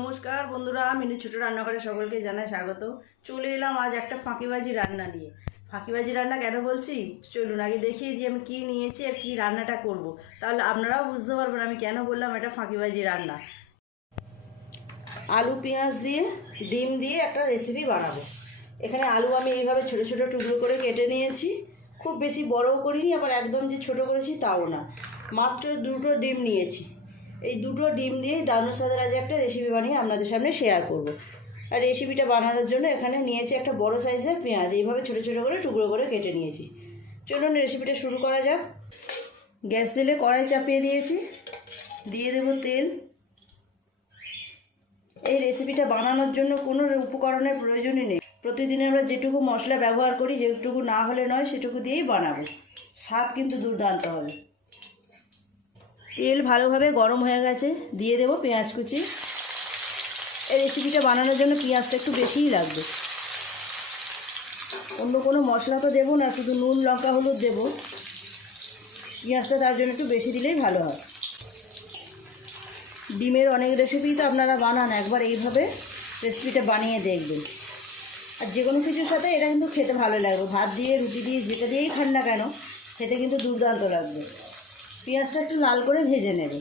নমস্কার বন্ধুরা, মিনু ছোটো রান্নাঘরে সকলকে জানাই স্বাগত। চলে এলাম আজ একটা ফাঁকিবাজি রান্না নিয়ে। ফাঁকিবাজি রান্না কেন বলছি, চলুন আগে দেখিয়ে দিই আমি কী নিয়েছি আর কী রান্নাটা করব, তাহলে আপনারাও বুঝতে পারবেন আমি কেন বললাম এটা ফাঁকিবাজি রান্না। আলু পেঁয়াজ দিয়ে ডিম দিয়ে একটা রেসিপি বানাবো। এখানে আলু আমি এইভাবে ছোটো ছোটো টুকরো করে কেটে নিয়েছি, খুব বেশি বড়ও করিনি আবার একদম যে ছোটো করেছি তাও না। মাত্র দুটো ডিম নিয়েছি। এই দুটো ডিম দিয়ে দারুণ স্বাদের আজ একটা রেসিপি বানিয়ে আপনাদের সামনে শেয়ার করব। আর রেসিপিটা বানানোর জন্য এখানে নিয়েছি একটা বড় সাইজের পেঁয়াজ, এইভাবে ছোটো ছোটো করে টুকরো করে কেটে নিয়েছি। চলুন রেসিপিটা শুরু করা যাক। গ্যাস জেলে কড়াই চাপিয়ে দিয়েছি, দিয়ে দেবো তেল। এই রেসিপিটা বানানোর জন্য কোনো উপকরণের প্রয়োজনই নেই। প্রতিদিন আমরা যেটুকু মশলা ব্যবহার করি, যেটুকু না হলে নয় সেটুকু দিয়েই বানাবো। স্বাদ কিন্তু দুর্দান্ত হবে। তেল ভালোভাবে গরম হয়ে গেছে, দিয়ে দেবো পেঁয়াজ কুচি। এই রেসিপিটা বানানোর জন্য পেঁয়াজটা একটু বেশিই লাগবে। অন্য কোনো মশলা তো দেবো না, শুধু নুন লঙ্কা হলুদ দেবো। পেঁয়াজটা তার জন্য একটু বেশি দিলেই ভালো হয়। ডিমের অনেক রেসিপি তো আপনারা বানান, একবার এইভাবে রেসিপিটা বানিয়ে দেখবেন। আর যে কোনো কিছুর সাথে এটা কিন্তু খেতে ভালো লাগবে, ভাত দিয়ে রুটি দিয়ে যেটা দিয়েই খান না কেন খেতে কিন্তু দুর্দান্ত লাগবে। পেঁয়াজটা একটু লাল করে ভেজে নেবে।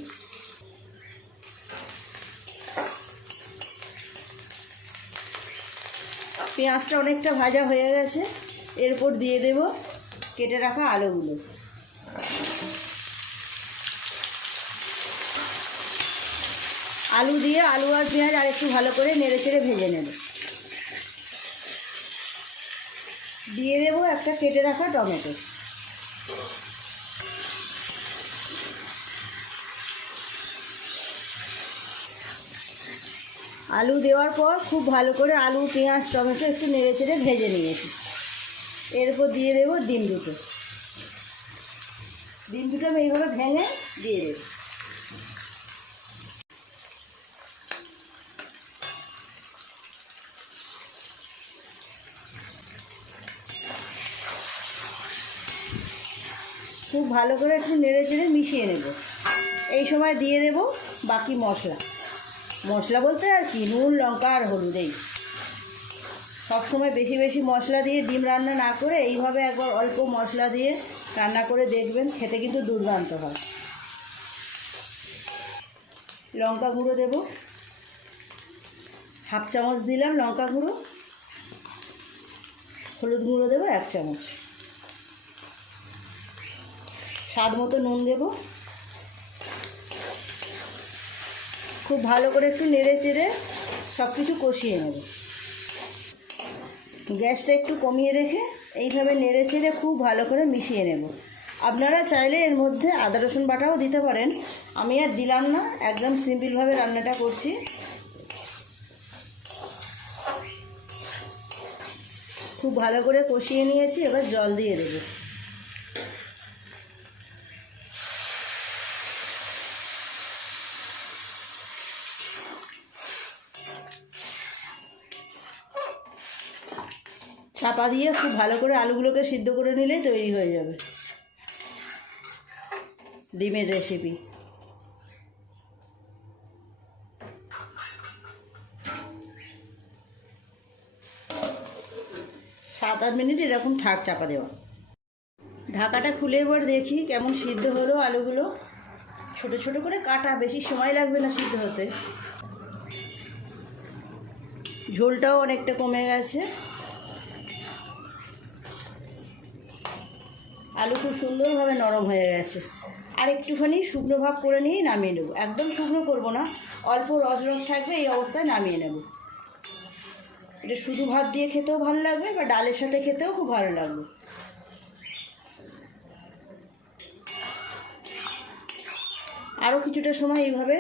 পেঁয়াজটা অনেকটা ভাজা হয়ে গেছে, এরপর দিয়ে দেব কেটে রাখা আলুগুলো। আলু দিয়ে আলু আর পেঁয়াজ আর একটু ভালো করে নেড়ে চেড়ে ভেজে নেব। দিয়ে দেবো একটা কেটে রাখা টমেটো। আলু দেওয়ার পর খুব ভালো করে আলু পেঁয়াজ টমেটো একটু নেড়ে চেড়ে ভেজে নিয়েছি। এরপর দিয়ে দেবো ডিম দুটো। ডিম দুটো আমি এইভাবে ভেঙে দিয়ে দেব। খুব ভালো করে একটু নেড়ে চেড়ে মিশিয়ে নেব। এই সময় দিয়ে দেব বাকি মশলা। মশলা বলতে আর কি, নুন লঙ্কা আর হলুদ। এই সবসময় বেশি বেশি মশলা দিয়ে ডিম রান্না না করে এইভাবে একবার অল্প মশলা দিয়ে রান্না করে দেখবেন, খেতে কিন্তু দুর্দান্ত হয়। লঙ্কা গুঁড়ো দেব, হাফ চামচ দিলাম লঙ্কা গুঁড়ো। হলুদ গুঁড়ো দেবো 1 চামচ। স্বাদ মতো নুন দেব। খুব ভালো করে একটু নেড়ে চেড়ে সব কিছু কষিয়ে নেব। গ্যাসটা একটু কমিয়ে রেখে এইভাবে নেড়ে চেড়ে খুব ভালো করে মিশিয়ে নেব। আপনারা চাইলে এর মধ্যে আদা রসুন বাটাও দিতে পারেন, আমি আর দিলাম না, একদম সিম্পলভাবে রান্নাটা করছি। খুব ভালো করে কষিয়ে নিয়েছি, এবার জল দিয়ে দেব। চাপা দিয়ে খুব ভালো করে আলুগুলোকে সিদ্ধ করে নিলেই তৈরি হয়ে যাবে ডিমের রেসিপি। 7-8 মিনিট এরকম থাক চাপা দেওয়া। ঢাকাটা খুলে এবার দেখি কেমন সিদ্ধ হলো আলুগুলো। ছোট ছোট করে কাটা, বেশি সময় লাগবে না সিদ্ধ হতে। ঝোলটাও অনেকটা কমে গেছে। আলু খুব সুন্দরভাবে নরম হয়ে গেছে। আর একটুখানি শুকনো ভাব করে নিয়েই নামিয়ে নেব। একদম শুকনো করব না, অল্প রস রস থাকবে, এই অবস্থায় নামিয়ে নেব। এটা শুধু ভাত দিয়ে খেতেও ভালো লাগবে বা ডালের সাথে খেতেও খুব ভালো লাগবে। আরও কিছুটা সময় এইভাবে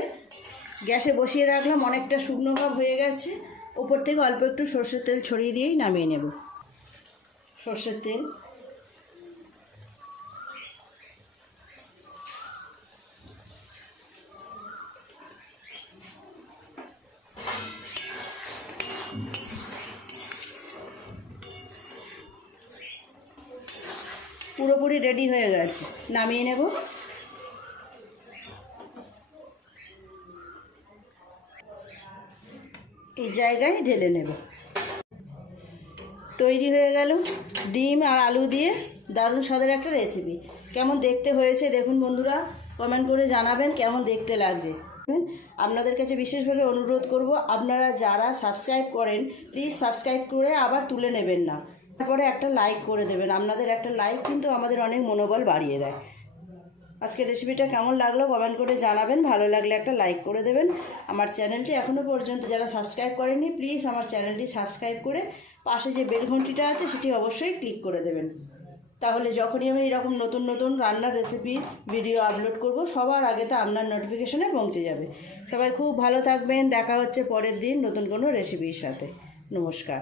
গ্যাসে বসিয়ে রাখলাম, অনেকটা শুকনো ভাব হয়ে গেছে। ওপর থেকে অল্প একটু সর্ষের তেল ছড়িয়ে দিয়েই নামিয়ে নেব। সর্ষের তেল, পুরোপুরি রেডি হয়ে গেছে, নামিয়ে নেব। এই জায়গায় ঢেলে নেব। তৈরি হয়ে গেল ডিম আর আলু দিয়ে দারুণ স্বাদের একটা রেসিপি। কেমন দেখতে হয়েছে দেখুন বন্ধুরা, কমেন্ট করে জানাবেন কেমন দেখতে লাগছে। আপনাদের কাছে বিশেষভাবে অনুরোধ করব, আপনারা যারা সাবস্ক্রাইব করেন প্লিজ সাবস্ক্রাইব করে আবার তুলে নেবেন না, তারপরে একটা লাইক করে দেবেন। আপনাদের একটা লাইক কিন্তু আমাদের অনেক মনোবল বাড়িয়ে দেয়। আজকের রেসিপিটা কেমন লাগলো কমেন্ট করে জানাবেন, ভালো লাগলে একটা লাইক করে দেবেন। আমার চ্যানেলটি এখনও পর্যন্ত যারা সাবস্ক্রাইব করেননি প্লিজ আমার চ্যানেলটি সাবস্ক্রাইব করে পাশে যে বেল ঘন্টিটা আছে সেটি অবশ্যই ক্লিক করে দেবেন। তাহলে যখনই আমি এরকম নতুন নতুন রান্নার রেসিপি ভিডিও আপলোড করব সবার আগে তা আপনার নোটিফিকেশনে পৌঁছে যাবে। সবাই খুব ভালো থাকবেন, দেখা হচ্ছে পরের দিন নতুন কোনো রেসিপির সাথে। নমস্কার।